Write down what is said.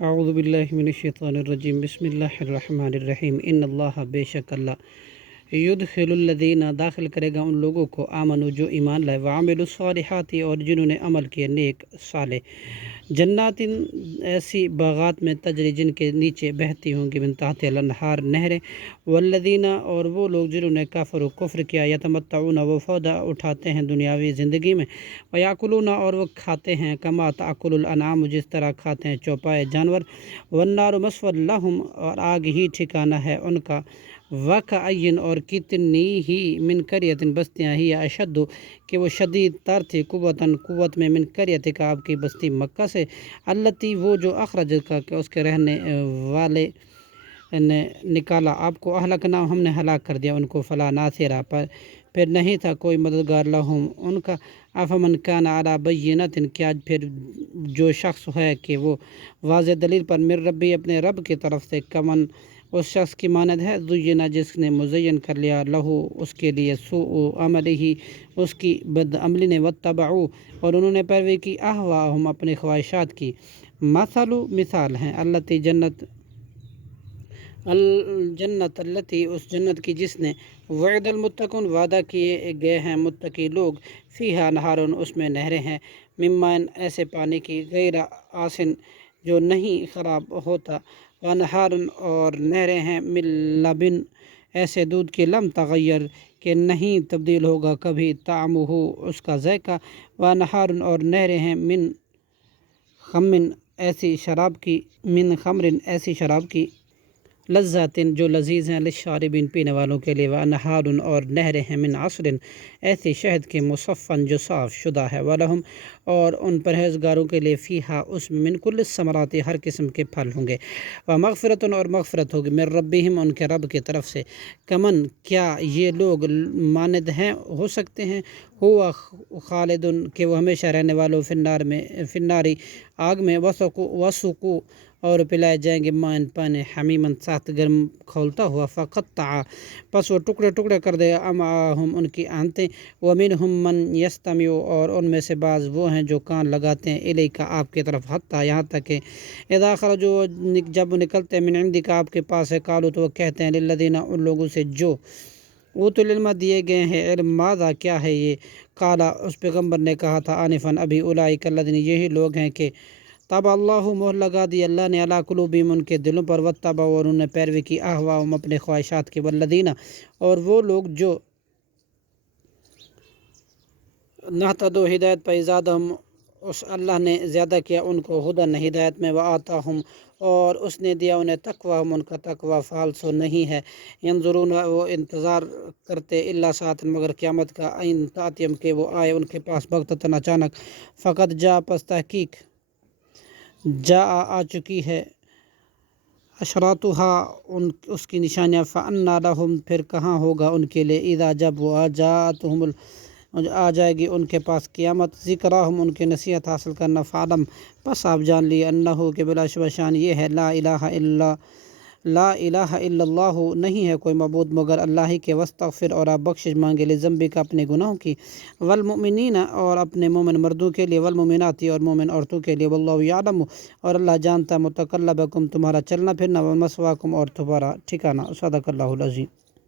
اعوذ باللہ من الشیطان الرجیم بسم اللہ الرحمن الرحیم ان اللہ بے شک اللہ یدخل الذین داخل کرے گا ان لوگوں کو آمنو جو ایمان لائے وعملوا الصالحات اور جنہوں نے عمل کیے نیک صالح جنات ایسی باغات میں تجری جن کے نیچے بہتی ہوں گی من تحت الانہار نہریں والذین اور وہ لوگ جنہوں نے کفر و کفر کیا یتمتعون وہ فائدہ اٹھاتے ہیں دنیاوی زندگی میں ویاکلون اور وہ کھاتے ہیں کما تاکل الانعام جس طرح کھاتے ہیں چوپائے جانور والنار مثوی لہم اور آگ ہی ٹھکانہ ہے ان کا وکأین اور کتنی ہی من قریۃ بستیاں ہی اشد کہ وہ شدید تر تھی قوت میں من قریۃ کا آپ کی بستی مکہ سے التی وہ جو اخرج کا کہ اس کے رہنے والے نے نکالا آپ کو اہلکنا ہم نے ہلاک کر دیا ان کو فلا ناصرہ پر پھر نہیں تھا کوئی مددگار لہم ان کا افمن کان علی بینۃ کیا پھر جو شخص ہے کہ وہ واضح دلیل پر من ربی اپنے رب کی طرف سے کمن اس شخص کی مانند ہے زینا جس نے مزین کر لیا لہو اس کے لیے سوء عملہ اس کی بد عملی نے واتبعوا اور انہوں نے پیروی کی اہواہم اپنی خواہشات کی مثال ہیں التی الجنت التی اس جنت کی جس نے وعد المتقون وعدہ کیے گئے ہیں متقی لوگ فیہا نہارن اس میں نہریں ہیں ممن ایسے پانی کی غیر آسن جو نہیں خراب ہوتا وانہارن اور نہریں ہیں من لبن ایسے دودھ کے لم تغیر کہ نہیں تبدیل ہوگا کبھی طعمہ اس کا ذائقہ وانہارن اور نہریں ہیں من خمن ایسی شراب کی لذات جو لذیذ ہیں للشاربین پینے والوں کے لیے وانہار اور نہریں ہیں من عسل ایسی شہد کے مصفن جو صاف شدہ ہے ولہم اور ان پرہیزگاروں کے لیے فیہا اس میں من کل الثمرات ہر قسم کے پھل ہوں گے ومغفرۃ اور مغفرت ہوگی من ربہم ان کے رب کی طرف سے کمن کیا یہ لوگ مانند ہیں ہو سکتے ہیں ہوا خالد کہ وہ ہمیشہ رہنے والوں فناری آگ میں وسقو اور پلائے جائیں گے مائن پانی حمیمن سخت گرم کھولتا ہوا فقطع پس وہ ٹکڑے ٹکڑے کر دے امعاہم ان کی آنتیں ومنہم من یستمع اور ان میں سے بعض وہ ہیں جو کان لگاتے ہیں الیک آپ کی طرف حتیٰ یہاں تک کہ اذا خرجوا جب وہ نکلتے ہیں من عندک آپ کے پاس ہے قالوا تو وہ کہتے ہیں للذین ان لوگوں سے جو اوتوا العلم دیے گئے ہیں علم ماذا کیا ہے یہ قالا اس پیغمبر نے کہا تھا آنفاً ابھی اولئک الذین یہی لوگ ہیں کہ تب اللہ مہر لگا دی اللہ نے علی قلوبہم ان کے دلوں پر واتبعوا اور انہوں نے پیروی کی اہواہم اپنے خواہشات کی والذین اور وہ لوگ جو نہتدوا ہدایت پر زادہم اس اللہ نے زیادہ کیا ان کو ہدن ہدایت میں وآتاہم اور اس نے دیا انہیں تقواہم ان کا تقوی فالسو نہیں ہے ینظرون وہ انتظار کرتے الا ساعۃ مگر قیامت کا این تاتیم کہ وہ آئے ان کے پاس بغتتاً اچانک فقط جا پس تحقیق جا آ چکی ہے اشراطہا اس کی نشانیاں فأنی لہم پھر کہاں ہوگا ان کے لیے اذا جب وہ آ جائے گی ان کے پاس قیامت ذکراہم ان کے نصیحت حاصل کرنا فعلم پس آپ جان لیے انہو کہ بلا شبہ شان یہ ہے لا الہ الا اللہ نہیں ہے کوئی معبود مگر اللہ ہی کے واستغفر اور آپ بخشش مانگے لذنبک اپنے گناہوں کی والمؤمنین اور اپنے مومن مردوں کے لیے والمؤمنات اور مومن عورتوں کے لیے واللہ یعلم اور اللہ جانتا متقلبکم تمہارا چلنا پھرنا ومثواکم اور تمہارا ٹھکانہ صدق اللہ العظیم.